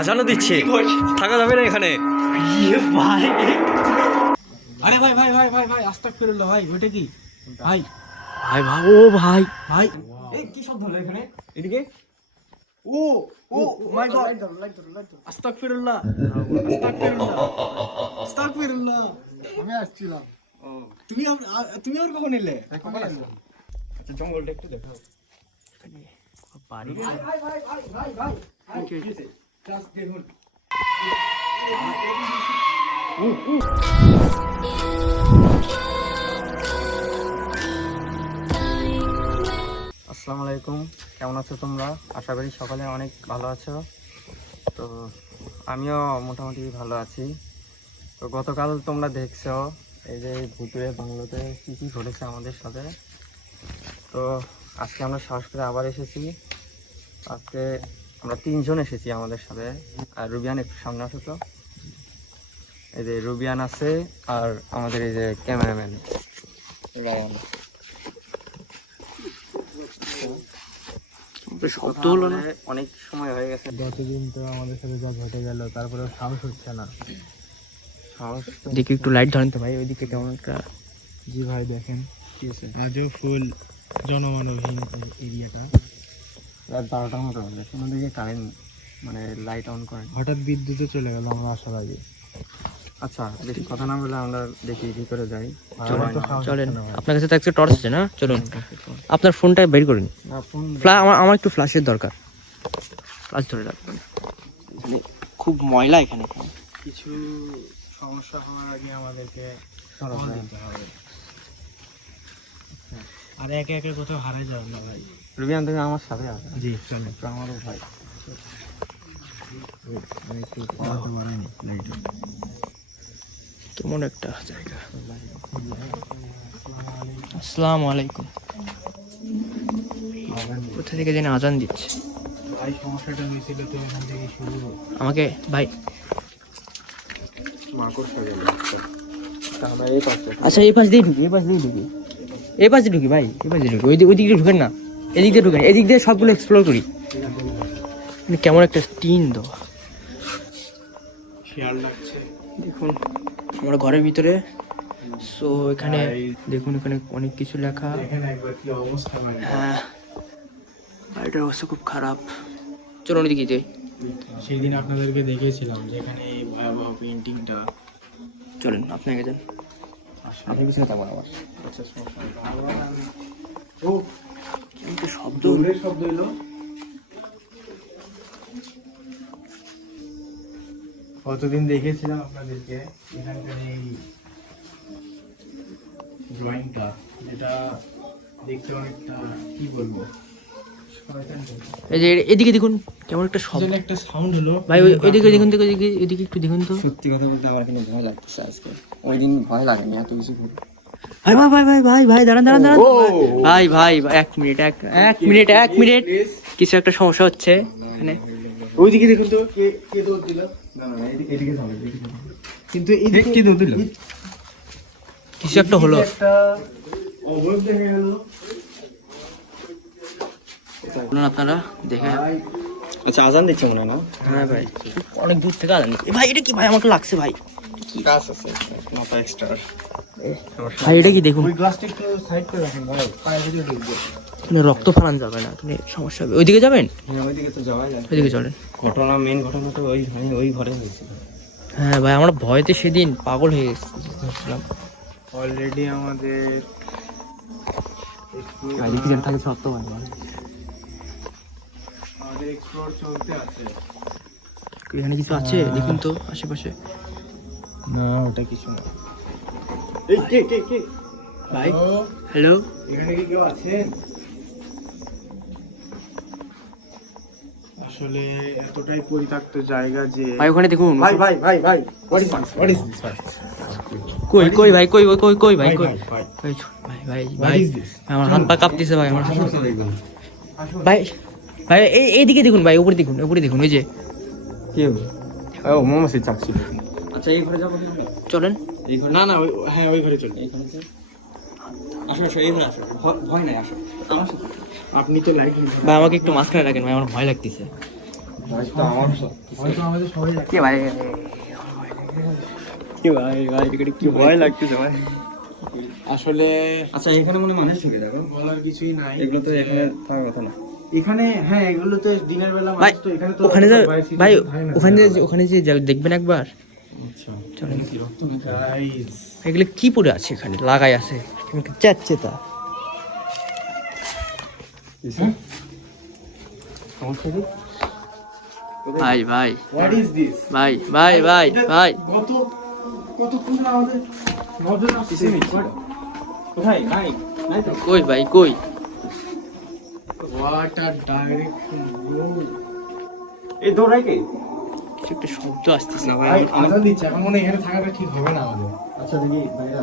আজানও দিচ্ছে, থাকা যাবে না এখানে। ভাই আরে ভাই ভাই ভাই ভাই ভাই আস্তাগফিরুল্লাহ ভাই, ওটা কি ভাই? ভাই ভাই ও ভাই ভাই এই কি শব্দ হলো এখানে? এদিকে ও ও মাই গড, আস্তাগফিরুল্লাহ আস্তাগফিরুল্লাহ আস্তাগফিরুল্লাহ। আমি আসছিলাম। ও তুমি তুমি আর কখন এলে? কখন আসলে? আচ্ছা জঙ্গলটা একটু দেখাও। বাড়ি ভাই ভাই ভাই ভাই ভাই ভাই কি হয়েছে? জাস্ট দেখুন। আসসালামু আলাইকুম, কেমন আছো তোমরা? আশা করি সকালে অনেক ভালো আছো। তো আমিও মোটামুটি ভালো আছি। তো গতকাল তোমরা দেখছো এই যে ভুতুরে বাংলোতে কী কী ঘটেছে আমাদের সাথে। তো আজকে আমরা সাহস করে আবার এসেছি। আজকে আমরা 3 জন এসেছি আমাদের সাথে। আর রুবিয়ান একটু সামনে আসো তো। এই যে রুবিয়ান আছে আর আমাদের এই যে ক্যামেরাম্যান রায়ান। শব্দ হলো না, অনেক সময় হয়ে গেছে। গতদিন তো আমাদের সাথে যা ঘটে গেল, তারপরে সাহস হচ্ছে না। সাহস তো দেখি একটু লাইট ধরেন তো ভাই, ওইদিকে কেমন একটা। জি ভাই দেখেন কি আছে, আজও ফুল জনমানবহীন এরিয়াটা। রাত 12টার মতো হবে, কোনো দিকে কারেন্ট মানে লাইট অন করেন। হঠাৎ বিদ্যুৎও চলে গেল আমরা আসার আগে। আচ্ছা বেশি কথা না বলে আমরা দেখি ভিতরে যাই। আমার তো সাহস চলেন, হচ্ছে না ভাই। আপনার কাছে তো একটা টর্চ আছে না? চলুন আপনার ফোনটা বের করুন। না, ফোন আমার একটু ফ্ল্যাশের দরকার, ফ্ল্যাশ ধরে রাখবেন। খুব ময়লা এখানে। কিছু সমস্যা হওয়ার আগে আমাদেরকে সরব ফোন না। দিতে হবে। আর একে একে কোথাও হারাই যাবে না ভাই। রুবিয়ান তুমি আমার সাথে আসো। জি চলেন। একটু আমারও ভাই। আমি একটু আলোটা বাড়াইনি লাইট। কেমন একটা জায়গা। আসসালামু আলাইকুম। কোথা থেকে যেন আজান দিচ্ছে। ভাই সমস্যাটা হয়েছিল তো এখান থেকে শুরু। আমাকে ভাই, মাকড়সা গেল। আমরা এই পাশে। আচ্ছা এই পাশ দিয়ে ঢুকি, এই পাশ দিয়ে ঢুকি, এই পাশ দিয়ে ঢুকি ভাই, এই পাশ দিয়ে ঢুকি। ওই দিক দিয়ে ঢুকেন না, এদিক দিয়ে ঢুকেন, এদিক দিয়ে সবগুলো এক্সপ্লোর করি। মানে কেমন একটা টিন দেওয়া। শিয়াল লাগছে। দেখুন আমরা ঘরের ভিতরে। সো এখানে দেখুন, এখানে অনেক কিছু লেখা। দেখেন একবার কি অবস্থা ভাই। হ্যাঁ, বাড়িটার অবস্থা খুব খারাপ। চলুন ওদিকে যাই। সেই দিন আপনাদেরকে দেখিয়েছিলাম যেখানে এই ভয়াবহ পেইন্টিংটা। চলুন আপনি আগে যান, আপনি পিছনে থাকবেন আবার। ও কিন্তু শব্দ দৌড়ের শব্দ এলো। কতদিন দেখেছিলাম আপনাদেরকে এখানকার এই ড্রয়িংটা, যেটা দেখতে অনেকটা কি বলবো, এই যে এদিকে দেখুন কেমন একটা শব্দ। যেন একটা সাউন্ড হলো ভাই ওইদিকে দেখুন তো, ওইদিকে একটু দেখুন তো। সত্যি কথা বলতে আমার কিন্তু ভয় লাগতেছে আজকে। ওই দিন ভয় লাগেনি এত কিছু করে। ভাই ভাই ভাই ভাই ভাই ভাই দাঁড়ান দাঁড়ান দাঁড়ান ভাই ভাই ভাই, এক মিনিট এক মিনিট, কিছু একটা সমস্যা হচ্ছে এখানে। ওইদিকে দেখুন তো কে কে দৌড় দিল। না না এদিকে এদিকে যাবে, এদিকে যাবে। কিন্তু এদিকে কে দৌড় দিল? কিছু একটা হলো। একটা অবয়ব দেখা গেল। বলুন আপনারা দেখে। আচ্ছা আজান দিচ্ছে মনে হয় না? হ্যাঁ ভাই, অনেক দূর থেকে আজান দিচ্ছে। ভাই এটা কি ভাই, আমাকে লাগছে ভাই। গাছ আছে মাথা এক্সট্রা। ভাই এটা কি দেখুন, ওই গ্লাসটা একটু সাইড করে রাখেন ভাই, পায়ে যদি ঢুকবে। এখানে রক্ত ফালান যাবে না, এখানে সমস্যা হবে। ওইদিকে যাবেন, হ্যাঁ ওইদিকে তো যাওয়াই যায়। ওইদিকে চলেন। ঘটনা মেন ঘটনা তো ওই ঘরে হয়েছিল। হ্যাঁ ভাই, আমরা ভয়তে সেদিন পাগল হয়ে গেছিলাম। অলরেডি আমাদের থাকে সত্য ভাই। আমাদের এক্সপ্লোর চলতে আছে। এখানে কিছু আছে দেখুন তো আশেপাশে। না ওটা কিছু না। এই কে কে কে ভাই হ্যালো, এখানে কি কেউ আছেন? আসলে এতটাই পরিত্যক্ত জায়গা যে ভাই ওখানে দেখুন। ভাই ভাই ভাই ভাই হোয়াট ইজ দিস ভাই? কই কই ভাই, কই কই কই ভাই, কই ভাই ভাই ভাই ভাই What ভাই, is this? আমার হাত পা কাঁপতেছে ভাই, আমার সমস্যা দেখবেন। ভাই ভাই এইদিকে দেখুন ভাই, উপরে দেখুন, উপরে দেখুন, ওই যে। কি হবে? ও মোমোসি চাপছিল। আচ্ছা এই ঘরে যাবো কিন্তু। চলেন। এই ঘরে না না হ্যাঁ ওই ঘরে চলুন। এইখানে যে আসো আসো এই ঘরে আসো। ভয় নাই আসো আমার সাথে। আপনি তো লাইট ভাই আমাকে একটু মাঝখানে রাখেন ভাই, আমার ভয় লাগতেছে। হয়তো আমাদের সবাই কে ভাই কি ভয় লাগতেছে ভাই। আসলে আচ্ছা এখানে মনে মানুষ ঢুকে দেখো, বলার কিছুই নাই। এগুলো তো এখানে থাকার কথা না। এখানে হ্যাঁ এগুলো তো দিনের বেলা ভাই মানুষ তো এখানে তো ওখানে যে বাইরে seat ভাই থাকে না। ওখানে যে দেখবেন একবার আচ্ছা চলেন কি রক্ত গাইস এগুলো কি পড়ে আছে এখানে লাগাই আছে চাচ্ছে তা ভাই ভাই হোয়াট ইজ দিস ভাই ভাই ভাই ভাই কত কতক্ষণ ধরে আমাদের নজর আসছে কোথায় নাই নাই তো কই ভাই কই হোয়াট আর ডাইরেকশন ব্রো এই দৌড়াই কে কিছু একটা শব্দ আসতেছে না ভাই ভাই আজান দিচ্ছে এখন মনে হয় এখানে থাকাটা ঠিক হবে না আমাদের আচ্ছা দেখি বাইরে